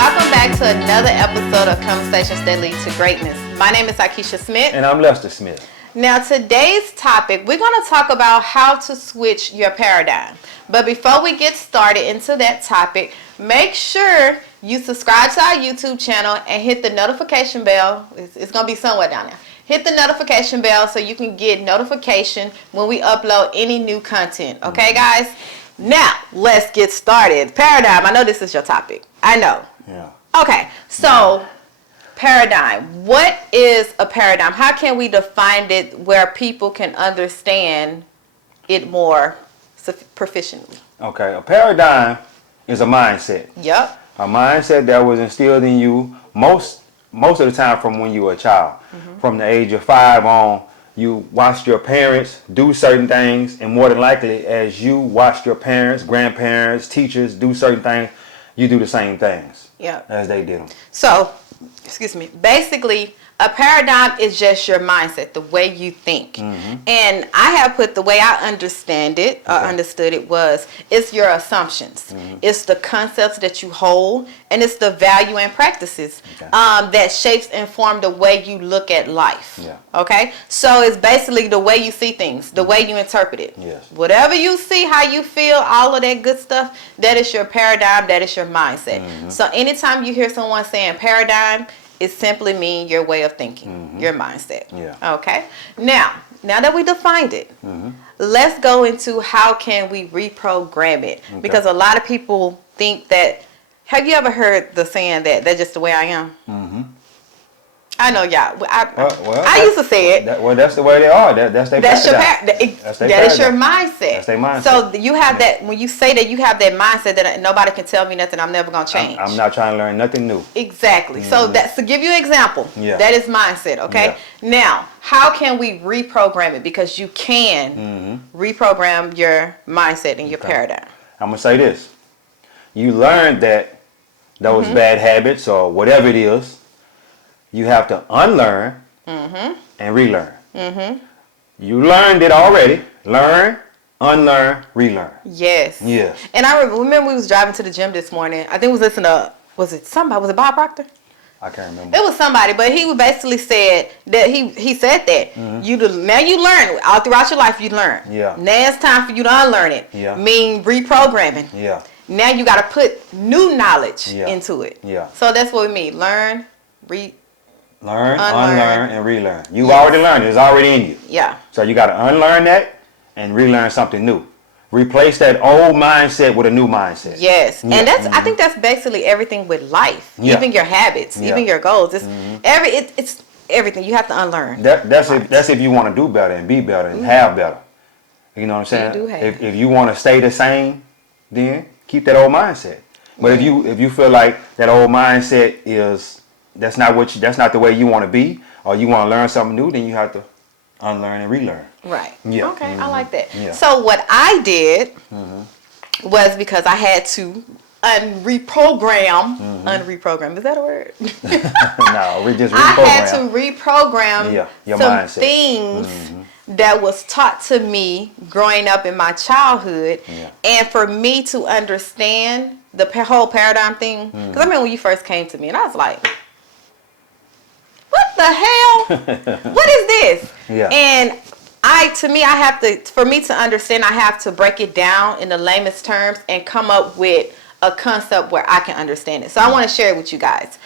Welcome back to another episode of Conversations That Lead to Greatness. My name is Akeisha Smith. And I'm Lester Smith. Now, today's topic, we're going to talk about how to switch your paradigm. But before we get started into that topic, make sure you subscribe to our YouTube channel and hit the notification bell. It's going to be somewhere down there. Hit the notification bell so you can get notification when we upload any new content. Okay, guys? Now, let's get started. Paradigm. I know this is your topic. I know. Yeah. Okay, so paradigm. What is a paradigm? How can we define it where people can understand it more proficiently? Okay, a paradigm is a mindset. Yep. A mindset that was instilled in you most of the time from when you were a child. From the age of 5 on, you watched your parents do certain things, and more than likely, as you watched your parents, grandparents, teachers do certain things, you do the same things as they did them. So, basically, a paradigm is just your mindset, the way you think. And I have put the way I understand it, or understood it was, it's your assumptions. It's the concepts that you hold, and it's the value and practices that shapes and form the way you look at life. Okay? So it's basically the way you see things, the way you interpret it. Whatever you see, how you feel, all of that good stuff, that is your paradigm, that is your mindset. So anytime you hear someone saying paradigm, it simply means your way of thinking, your mindset. Okay? Now that we defined it, let's go into how can we reprogram it. Because a lot of people think that, have you ever heard the saying that that's just the way I am? I know y'all. I used to say it. That's the way they are. That's their paradigm. That is your mindset. That's their mindset. So you have that, when you say that, you have that mindset that nobody can tell me nothing, I'm never going to change. I'm not trying to learn nothing new. Exactly. So that's to give you an example. That is mindset, okay? Now, how can we reprogram it? Because you can reprogram your mindset and your paradigm. I'm going to say this. You learned that those bad habits or whatever it is, you have to unlearn and relearn. You learned it already. Learn, unlearn, relearn. Yes. And I remember we was driving to the gym this morning. I think we was listening to, was it somebody? Was it Bob Proctor? I can't remember. It was somebody, but he basically said that he said that now you learn all throughout your life. You learn. Now it's time for you to unlearn it. Mean reprogramming. Now you got to put new knowledge into it. So that's what we mean. Learn, Learn, unlearn, and relearn. You've already learned it. It's already in you. So you got to unlearn that and relearn something new. Replace that old mindset with a new mindset. And that's I think that's basically everything with life. Even your habits, even your goals. It's it's everything. You have to unlearn. That's if you want to do better and be better and have better. You know what I'm saying? If you want to stay the same, then keep that old mindset. But if you feel like that old mindset is that's not the way you want to be, or you want to learn something new, then you have to unlearn and relearn. Okay, I like that. So what I did was, because I had to unreprogram. Is that a word? No, we just reprogram. I had to reprogram your some mindset. Things that was taught to me growing up in my childhood, and for me to understand the whole paradigm thing. Because I remember when you first came to me, and I was like, what the hell? What is this? And for me to understand, I have to break it down in the lamest terms and come up with a concept where I can understand it. So I want to share it with you guys.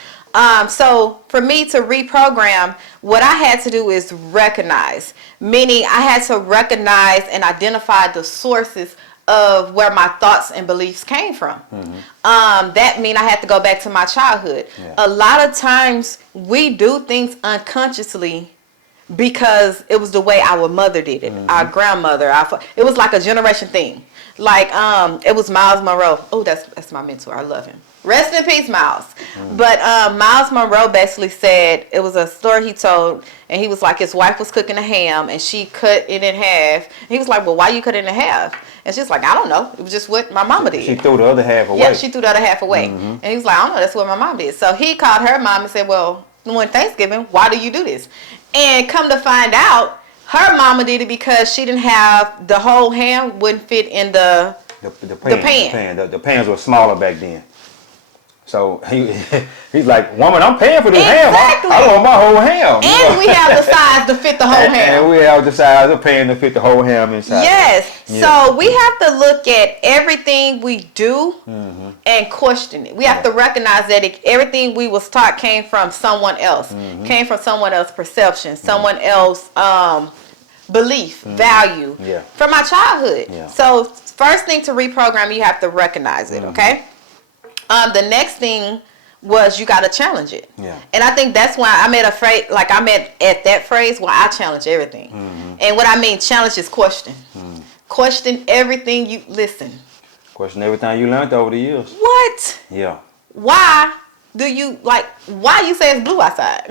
So for me to reprogram, what I had to do is recognize, meaning I had to recognize and identify the sources of where my thoughts and beliefs came from. That means I had to go back to my childhood. A lot of times we do things unconsciously because it was the way our mother did it, our grandmother. It was like a generation thing. Like it was Miles Monroe. Oh, that's my mentor. I love him. Rest in peace, Miles. But Miles Monroe basically said, it was a story he told, and he was like, his wife was cooking a ham and she cut it in half. And he was like, well, why you cut it in half? And she's like, I don't know. It was just what my mama did. She threw the other half away. Yeah, she threw the other half away. And he was like, I don't know. That's what my mom did. So he called her mom and said, well, on Thanksgiving, why do you do this? And come to find out, her mama did it because she didn't have, the whole ham wouldn't fit in the pan. The pans were smaller back then. So he's like, woman, I'm paying for this ham. I want my whole ham. And we have the size to fit the whole ham. And we have the size of paying to fit the whole ham inside. Yes. So we have to look at everything we do and question it. We have to recognize that everything we was taught came from someone else, came from someone else's perception, someone else's belief, value from my childhood. Yeah. So first thing to reprogram, you have to recognize it, okay? The next thing was you got to challenge it. Yeah. And I think that's why I'm at that phrase where I challenge everything. And what I mean challenge is question. Question everything you listen. Question everything you learned over the years. What? Yeah. Why do you why you say it's blue outside?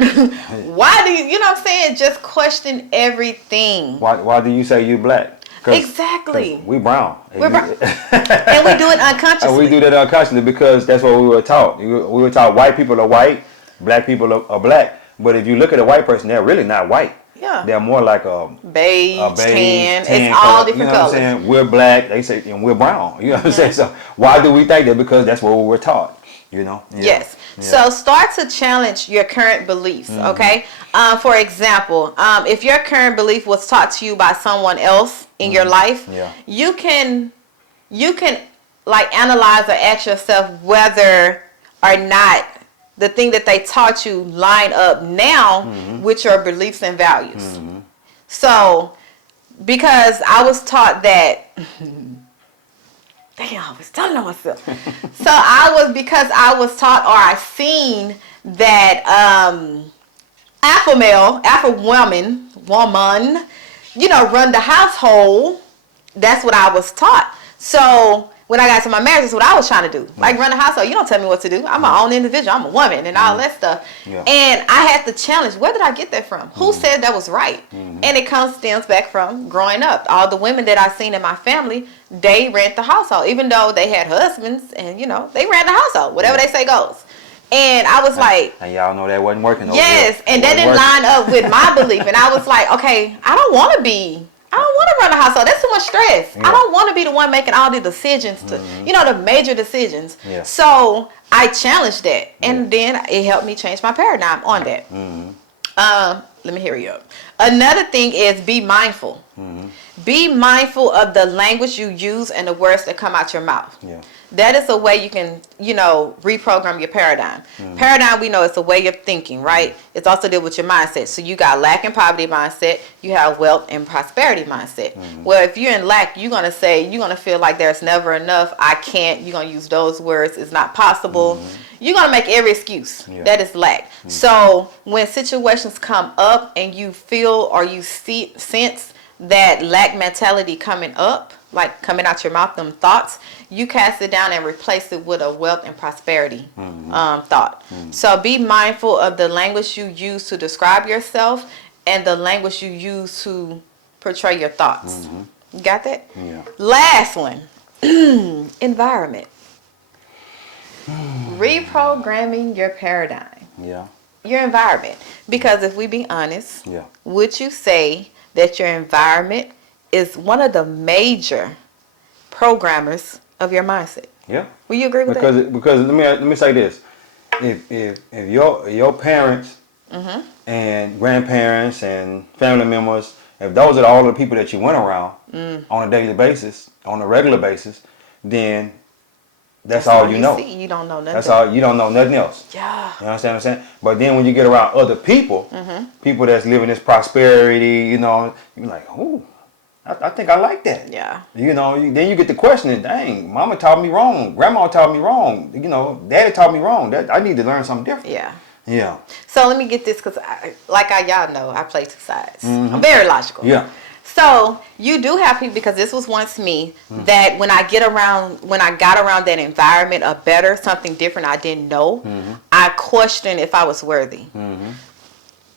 Why do you know what I'm saying? Just question everything. Why do you say you black? Exactly. We brown. We're brown. And we do it unconsciously. And we do that unconsciously because that's what we were taught. We were taught white people are white, black people are black. But if you look at a white person, they're really not white. Yeah. They're more like a beige, tan. It's all different colors. You know what I'm saying? We're black, they say, and we're brown. You know what I'm saying? So why do we think that? Because that's what we were taught. You know? Yeah. Yes. Yeah. So start to challenge your current beliefs, okay? For example, if your current belief was taught to you by someone else in your life, you can analyze or ask yourself whether or not the thing that they taught you line up now with your beliefs and values. So, because I was taught that damn, I was telling on myself. Because I was taught or I seen that alpha woman, run the household. That's what I was taught. So when I got to my marriage, that's what I was trying to do. Like run the household. You don't tell me what to do. I'm my own individual. I'm a woman and all that stuff. Yeah. And I had to challenge, where did I get that from? Who said that was right? And it stems back from growing up. All the women that I seen in my family, they ran the household. Even though they had husbands and, they ran the household. Whatever they say goes. And I was like... And y'all know that wasn't working. Yes. And that didn't line up with my belief. And I was like, okay, I don't want to run a household. That's too much stress. Yeah. I don't want to be the one making all the decisions, the major decisions. Yeah. So I challenged that. And then it helped me change my paradigm on that. Let me hear you up. Another thing is be mindful. Be mindful of the language you use and the words that come out your mouth. Yeah. That is a way you can, reprogram your paradigm. Paradigm, we know, it's a way of thinking, right? It's also deal with your mindset. So you got lack and poverty mindset. You have wealth and prosperity mindset. Well, if you're in lack, you're going to feel like there's never enough. I can't. You're going to use those words. It's not possible. You're going to make every excuse. Yeah. That is lack. So when situations come up and you feel or you sense that lack mentality coming up, like coming out your mouth, them thoughts, you cast it down and replace it with a wealth and prosperity thought. So be mindful of the language you use to describe yourself and the language you use to portray your thoughts. You got that? Yeah. Last one, environment. Reprogramming your paradigm. Yeah. Your environment. Because if we be honest, would you say that your environment is one of the major programmers of your mindset? Yeah. Will you agree with that? Because let me say this: if your parents and grandparents and family members, if those are all the people that you went around on a daily basis, on a regular basis, then that's all you know. You don't know nothing. That's all. You don't know nothing else. Yeah. You understand what I'm saying? But then when you get around other people, people that's living this prosperity, you're like, ooh, I think I like that. Yeah. Then you get the question, dang, mama taught me wrong. Grandma taught me wrong. Daddy taught me wrong. I need to learn something different. Yeah. Yeah. So let me get this, because y'all know, I play two sides. I'm very logical. Yeah. So you do have people, because this was once me, that when I got around that environment of something different I didn't know, I questioned if I was worthy.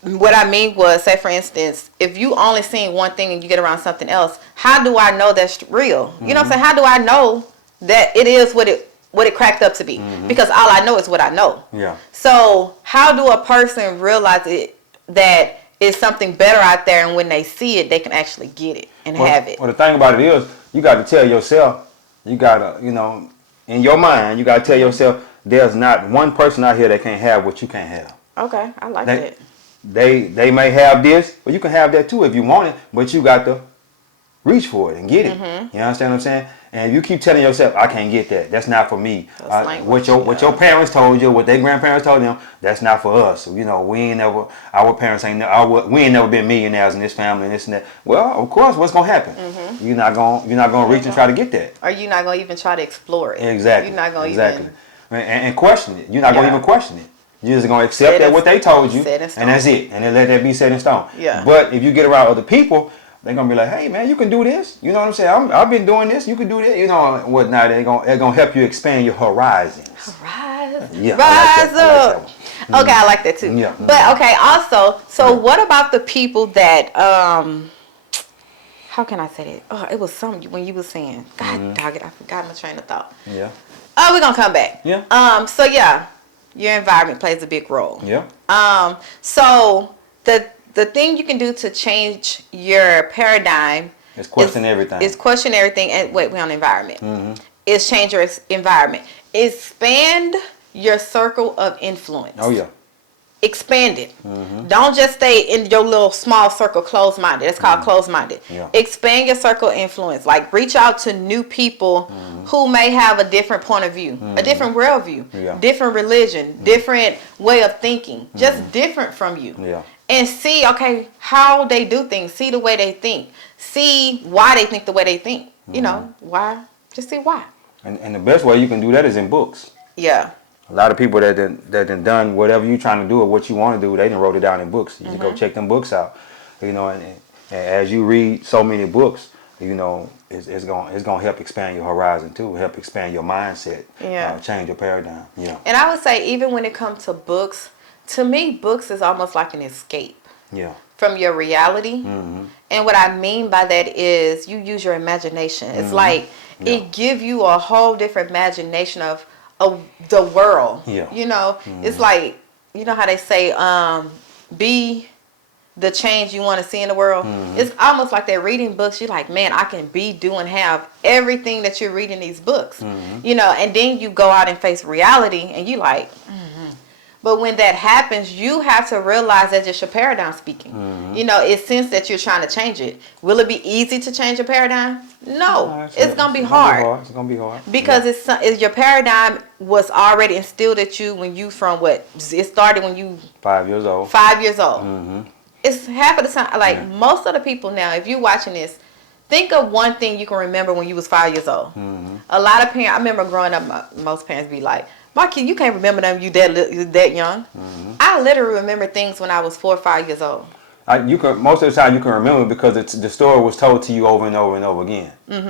What I mean was, say for instance, if you only seen one thing and you get around something else, how do I know that's real? You know what I'm saying? How do I know that it is what it cracked up to be? Because all I know is what I know. Yeah. So how do a person realize that it's something better out there, and when they see it, they can actually get it and have it? Well, the thing about it is, you got to tell yourself, you got to, in your mind, you got to tell yourself there's not one person out here that can't have what you can't have. Okay, I like that. They may have this, but you can have that too if you want it, but you got to reach for it and get it. You understand what I'm saying? And you keep telling yourself, I can't get that. That's not for me. What your parents told you, what their grandparents told them, that's not for us. You know, we ain't never, our parents ain't, we ain't never been millionaires in this family and this and that. Well, of course, what's gonna happen? You're not gonna reach and try to get that. Or you're not gonna even try to explore it. Exactly. You're not gonna even and question it. You're not gonna even question it. You're just gonna accept that what they told you, and that's it, and then let that be set in stone. Yeah. But if you get around other people, they're gonna be like, hey man, you can do this. You know what I'm saying? I've been doing this. You can do that. You know whatnot. They're gonna help you expand your horizons. Rise up. Okay, I like that too. Yeah. But okay, also, so what about the people that how can I say that? Oh, it was something when you were saying, God dog it, I forgot my train of thought. Yeah. Oh, we're gonna come back. Yeah. So yeah, your environment plays a big role. Yeah. So the thing you can do to change your paradigm is question everything. Is question everything, and wait, we're on environment. Is change your environment. Expand your circle of influence. Oh yeah. Expand it. Don't just stay in your little small circle, closed-minded. It's called closed-minded. Yeah. Expand your circle of influence. Like reach out to new people who may have a different point of view, a different worldview, different religion, different way of thinking, just different from you. Yeah. And see, okay, how they do things. See the way they think. See why they think the way they think. You know, why? Just see why. And the best way you can do that is in books. Yeah. A lot of people that done whatever you trying to do or what you want to do, they done wrote it down in books. You can go check them books out. You know, and as you read so many books, you know, it's gonna help expand your horizon too, help expand your mindset, change your paradigm. Yeah. And I would say even when it comes to books, to me, books is almost like an escape. Yeah. From your reality. And what I mean by that is you use your imagination. It's like it give you a whole different imagination of the world. Yeah. You know, it's like, you know how they say, be the change you want to see in the world. It's almost like they're reading books. You're like, man, I can be, do, and have everything that you're reading these books. You know, and then you go out and face reality and you like, But when that happens, you have to realize that's just your paradigm speaking. You know, it's sense that you're trying to change it. Will it be easy to change your paradigm? No, it's going to be hard. It's going to be hard. Because it's your paradigm was already instilled at you when you from what? It started when you 5 years old. 5 years old. It's half of the time. Like most of the people now, if you're watching this, think of one thing you can remember when you was 5 years old. A lot of parents, I remember growing up, most parents be like, my kid, you can't remember them. You that young. I literally remember things when I was 4 or 5 years old. Most of the time you can remember because the story was told to you over and over and over again. You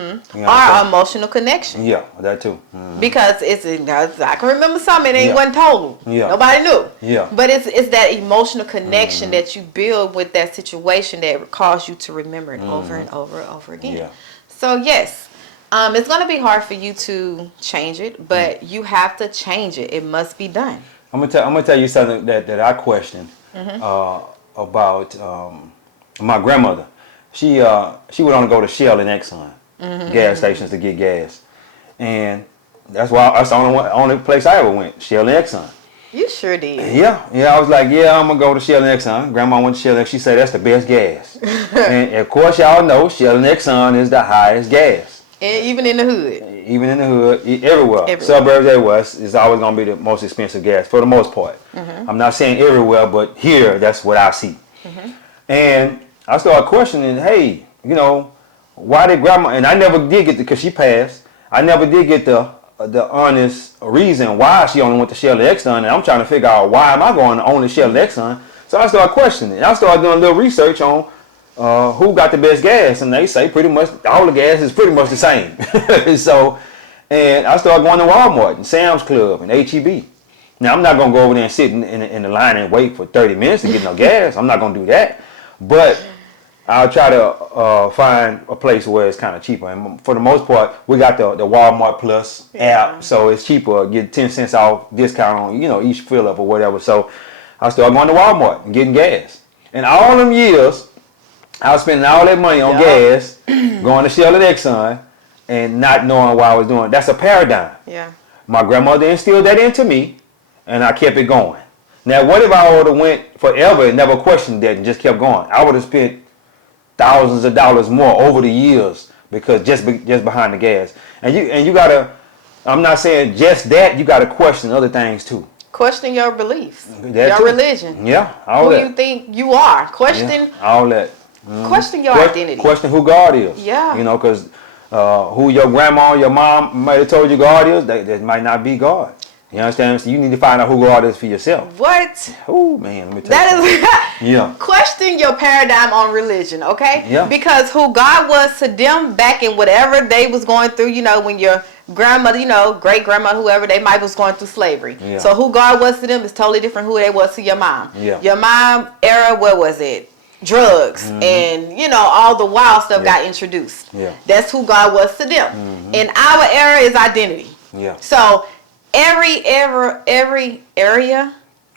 know Our emotional connection. Yeah, that too. Because I can remember something it wasn't told. Nobody knew. Yeah. But it's that emotional connection that you build with that situation that caused you to remember it over and over and over again. Yeah. So yes. It's going to be hard for you to change it, but you have to change it. It must be done. I'm gonna tell you something that I questioned about my grandmother. She would only go to Shell and Exxon gas stations to get gas, and that's the only place I ever went. Shell and Exxon. You sure did. Yeah. I was like, I'm gonna go to Shell and Exxon. Grandma went to Shell and she said that's the best gas. And of course, y'all know Shell and Exxon is the highest gas. And even in the hood. Even in the hood, everywhere. Suburbs, everywhere, it's always going to be the most expensive gas for the most part. I'm not saying everywhere, but here, that's what I see. And I started questioning, hey, you know, why did grandma, and I never did get because she passed, I never did get the honest reason why she only went to Shell and Exxon, and I'm trying to figure out why am I going to only Shell and Exxon. So I started questioning, and I started doing a little research on who got the best gas, and they say pretty much all the gas is pretty much the same. So, and I started going to Walmart and Sam's Club and H-E-B. Now I'm not gonna go over there and sit in the line and wait for 30 minutes to get no gas. I'm not gonna do that, but I'll try to find a place where it's kind of cheaper. And for the most part, we got the Walmart Plus app, so it's cheaper. Get 10 cents off discount on each fill up or whatever. So I started going to Walmart and getting gas, and all them years. I was spending all that money on gas, going to Shell and Exxon, and not knowing what I was doing. That's a paradigm. Yeah. My grandmother instilled that into me, and I kept it going. Now, what if I would have went forever and never questioned that and just kept going? I would have spent thousands of dollars more over the years because just behind the gas. And you gotta. I'm not saying just that. You gotta question other things too. Question your beliefs, Your religion. Yeah, all who that. you think you are. Question all that. Question your identity. Question who God is. Yeah. You know, because who your grandma, your mom might have told you God is, that might not be God. You understand? So you need to find out who God is for yourself. What? Oh man, let me tell you. Yeah. Question your paradigm on religion, okay? Yeah. Because who God was to them back in whatever they was going through, you know, when your grandmother, you know, great grandma, whoever, they might was going through slavery. Yeah. So who God was to them is totally different who they was to your mom. Yeah. Your mom era, what was it? Drugs and you know all the wild stuff got introduced. Yeah. That's who God was to them. In our era is identity. Yeah. So every area.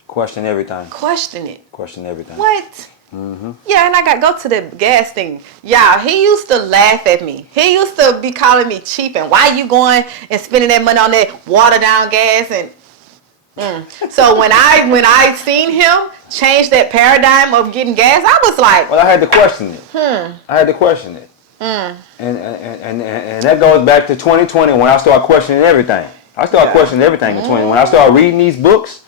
Question everything. Question it. Question everything. What? Yeah, and I got to go to the gas thing. Yeah, he used to laugh at me. He used to be calling me cheap and why you going and spending that money on that watered down gas and So when I seen him change that paradigm of getting gas, I was like, well, I had to question it. I had to question it. And that goes back to 2020 when I started questioning everything. I started questioning everything in 2020. When I started reading these books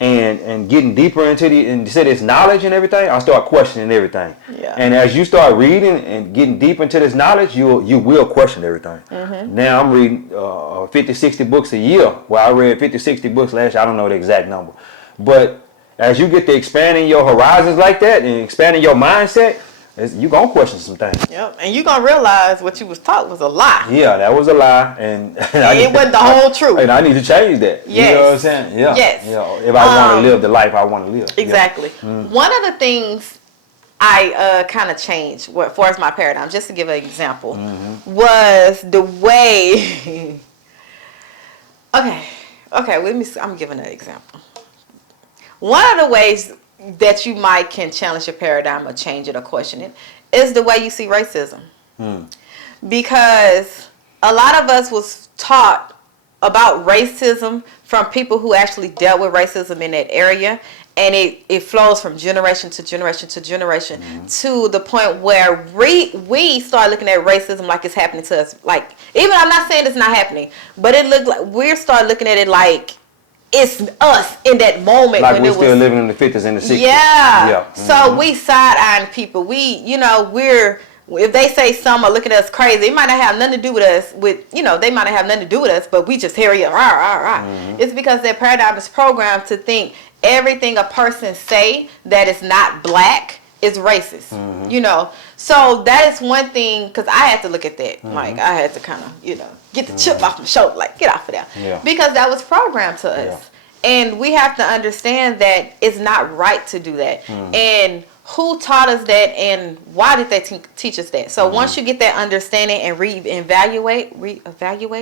and getting deeper into this knowledge and everything, I started questioning everything. Yeah. And as you start reading and getting deep into this knowledge, you will question everything. Now I'm reading 50, 60 books a year. Well, I read 50, 60 books last year. I don't know the exact number. But as you get to expanding your horizons like that and expanding your mindset, you're going to question some things. Yep, and you're going to realize what you was taught was a lie. Yeah, that was a lie. And it wasn't the whole truth. And I need to change that. Yes. You know what I'm saying? Yeah. Yes. Yeah. If I want to live the life I want to live. Exactly. Yeah. One of the things I kind of changed as far as my paradigm, just to give an example, was the way... Okay, I'm giving an example. One of the ways that you can challenge your paradigm or change it or question it is the way you see racism. Because a lot of us was taught about racism from people who actually dealt with racism in that area, and it flows from generation to generation to generation to the point where we start looking at racism like it's happening to us. Like, even I'm not saying it's not happening, but it looked like we start looking at it like it's us in that moment. Like we're still living in the 50s and the 60s. Yeah. So we side-eyeing people. If they say something or look at us crazy, it might not have nothing to do with us. They might not have nothing to do with us, but we just hear it. It's because their paradigm is programmed to think everything a person say that is not black is racist. So that is one thing, because I had to look at that. Like, I had to kind of, get the chip off my shoulder, like, get off of there. Yeah. Because that was programmed to us. And we have to understand that it's not right to do that. And who taught us that, and why did they teach us that? So once you get that understanding and reevaluate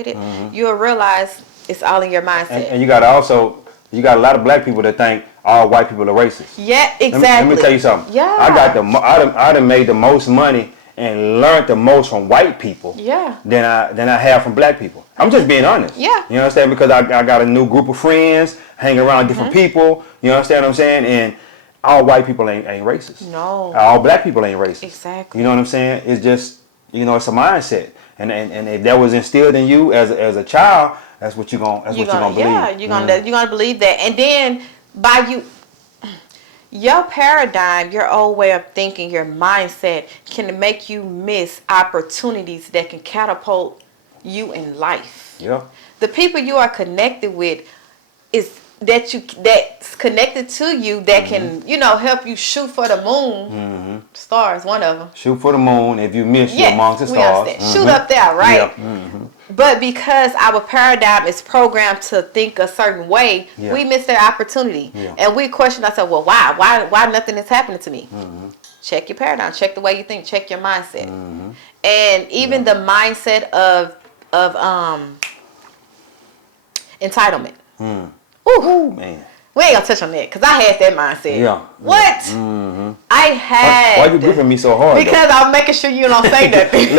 it, you'll realize it's all in your mindset. And you got a lot of black people that think all white people are racist. Yeah, exactly. Let me tell you something. Yeah. I done made the most money and learned the most from white people. Yeah. Than I have from black people. I'm just being honest. Yeah. You understand? Because I got a new group of friends, hang around different people. You understand what I'm saying? And all white people ain't racist. No. All black people ain't racist. Exactly. You know what I'm saying? It's just, it's a mindset. And if that was instilled in you as a child, that's what you're gonna believe. Yeah, you're gonna believe that. And then your paradigm, your old way of thinking, your mindset can make you miss opportunities that can catapult you in life. Yeah. The people you are connected with that's connected to you that can, help you shoot for the moon. Stars, one of them. Shoot for the moon. If you miss, you're amongst the stars. Shoot up there, right? Yeah. But because our paradigm is programmed to think a certain way, we miss that opportunity. Yeah. And we question ourselves, well, why? Why nothing is happening to me? Check your paradigm. Check the way you think. Check your mindset. And even the mindset of entitlement. Ooh, man. We ain't gonna touch on that because I had that mindset. Yeah. What? Mm-hmm. I had. Why you gripping me so hard? Because I'm making sure you don't say nothing.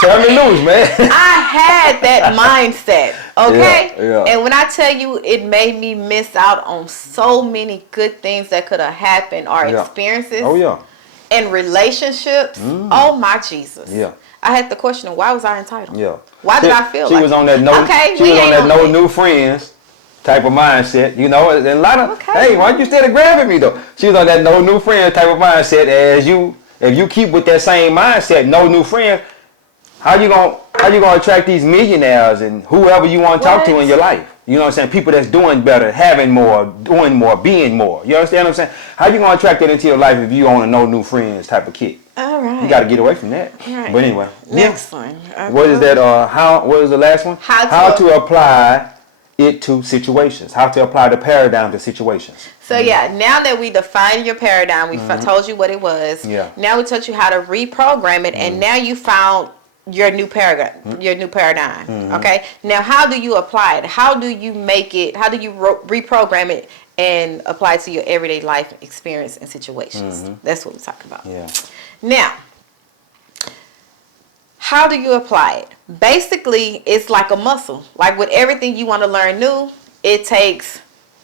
Tell me loose, man. I had that mindset. Okay. Yeah. And when I tell you, it made me miss out on so many good things that could have happened or experiences. Oh yeah. And relationships. Oh my Jesus. Yeah. I had to question, why was I entitled? Yeah. Why did I feel she like was on that no? Okay, she was on that no new friends type of mindset, and a lot of hey, why you still grabbing me though? She was on that no new friends type of mindset. If you keep with that same mindset, no new friends, how you gonna attract these millionaires and whoever you want to talk to in your life? You know what I'm saying? People that's doing better, having more, doing more, being more. You understand what I'm saying? How you gonna attract that into your life if you own a no new friends type of kid? All right. You got to get away from that. Right. But anyway, next one. Okay. What is that? What is the last one? How to apply it to situations. How to apply the paradigm to situations. So now that we defined your paradigm, we told you what it was. Yeah. Now we taught you how to reprogram it, and now you found your new paradigm. Your new paradigm. Okay. Now, how do you apply it? How do you make it? How do you reprogram it and apply it to your everyday life experience and situations? That's what we're talking about. Yeah. Now, how do you apply it? Basically, it's like a muscle. Like with everything you want to learn new, it takes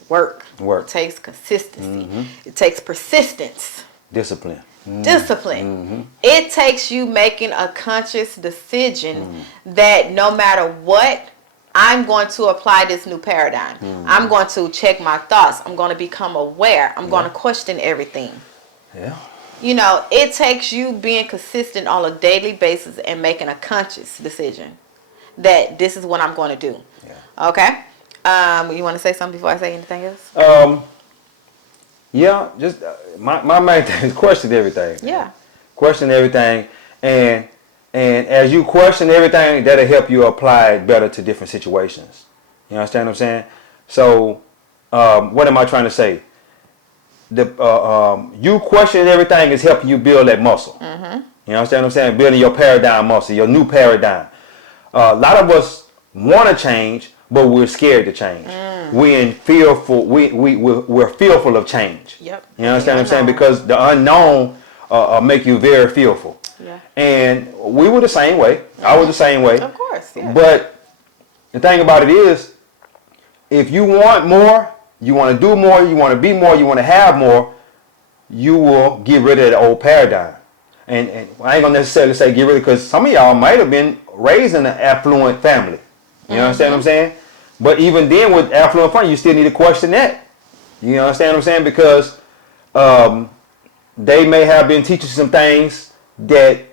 work. It takes consistency. It takes persistence. Discipline. Discipline. It takes you making a conscious decision that no matter what, I'm going to apply this new paradigm. I'm going to check my thoughts. I'm going to become aware. I'm going to question everything. Yeah. It takes you being consistent on a daily basis and making a conscious decision that this is what I'm going to do. Yeah. Okay? You want to say something before I say anything else? Yeah, just my main thing is question everything. Yeah. Question everything, and as you question everything, that'll help you apply it better to different situations. You understand what I'm saying? So, what am I trying to say? You questioning everything is helping you build that muscle. You understand what I'm saying? Building your paradigm muscle, your new paradigm. A lot of us want to change, but we're scared to change. We're fearful. We're fearful of change. Yep. You understand what I'm saying? Because the unknown make you very fearful. Yeah. And we were the same way. I was the same way. Of course. Yeah. But the thing about it is, if you want more, you want to do more, you want to be more, you want to have more, you will get rid of that old paradigm. And I ain't going to necessarily say get rid of it, because some of y'all might have been raised in an affluent family. You understand what I'm saying? But even then, with affluent family, you still need to question that. You understand what I'm saying? Because they may have been teaching some things that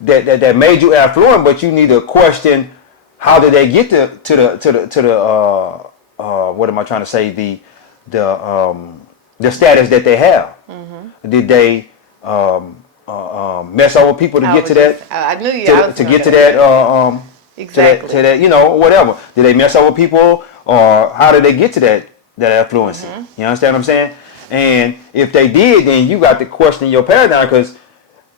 made you affluent, but you need to question how did they get to the what am I trying to say, the status that they have. Did they mess over people to get to that? I knew you to get to that exactly to that, whatever. Did they mess over people, or how did they get to that affluency? You understand what I'm saying? And if they did, then you got to question your paradigm, because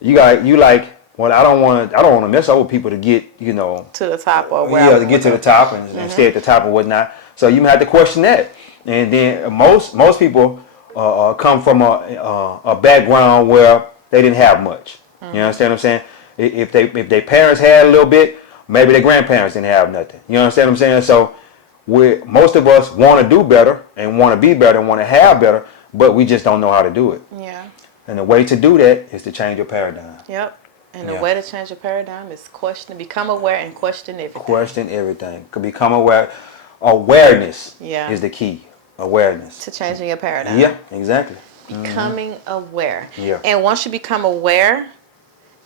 well, I don't want to mess over people to get to the top, or where to get to the top and stay at the top or whatnot. So you have to question that. And then most people come from a background where they didn't have much. You understand what I'm saying? If their parents had a little bit, maybe their grandparents didn't have nothing. You understand what I'm saying? So most of us want to do better and want to be better and want to have better, but we just don't know how to do it. Yeah. And the way to do that is to change your paradigm. Yep. And the way to change your paradigm is become aware and question everything. Question everything. Could become aware. Awareness is the key. Awareness. To changing your paradigm. Yeah, exactly. Becoming aware. Yeah. And once you become aware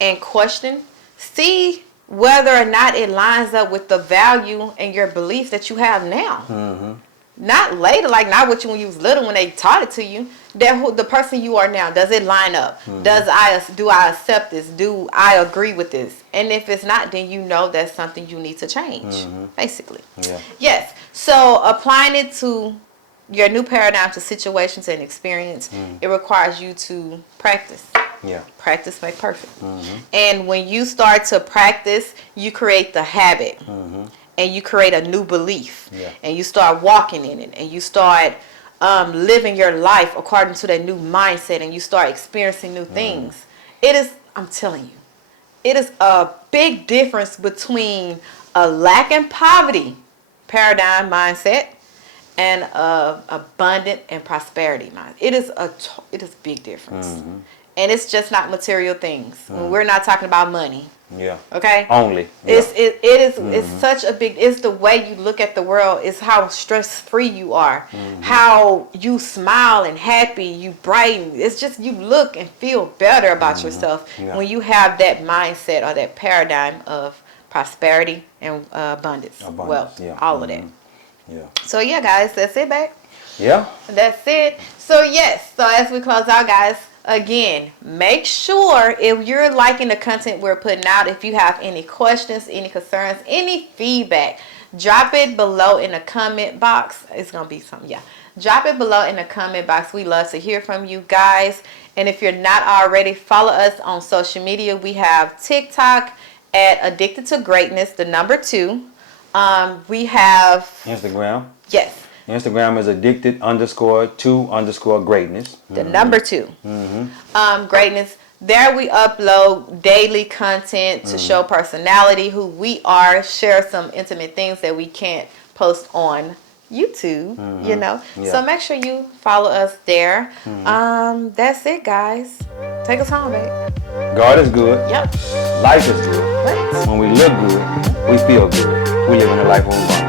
and question, see whether or not it lines up with the value and your belief that you have now. Not later, like not what when you was little, when they taught it to you. The person you are now, does it line up? Do I accept this? Do I agree with this? And if it's not, then you know that's something you need to change, basically. Yeah. Yes. So applying it to your new paradigm to situations and experience, it requires you to practice. Yeah. Practice make perfect. And when you start to practice, you create the habit. And you create a new belief. Yeah. And you start walking in it. And you start living your life according to that new mindset and you start experiencing new things, it is, I'm telling you, it is a big difference between a lack and poverty paradigm mindset and abundant and prosperity mindset. It is a big difference. And it's just not material things. We're not talking about money. Yeah. Okay. Only. Yeah. It's such a big. It's the way you look at the world. It's how stress free you are. How you smile and happy. You brighten. It's just you look and feel better about yourself when you have that mindset or that paradigm of prosperity and abundance, wealth, all of that. Yeah. So yeah, guys, that's it, babe. Yeah. That's it. So yes. So as we close out, guys. Again, make sure if you're liking the content we're putting out, if you have any questions, any concerns, any feedback, drop it below in the comment box. It's going to be something, Drop it below in the comment box. We love to hear from you guys. And if you're not already, follow us on social media. We have TikTok at Addicted to Greatness, the number 2. We have Instagram. Yes. Instagram is addicted_to_greatness. The number 2. Greatness. There we upload daily content to show personality, who we are, share some intimate things that we can't post on YouTube, you know. Yeah. So make sure you follow us there. That's it, guys. Take us home, babe. God is good. Yep. Life is good. When we look good, we feel good. We live in a life where we want.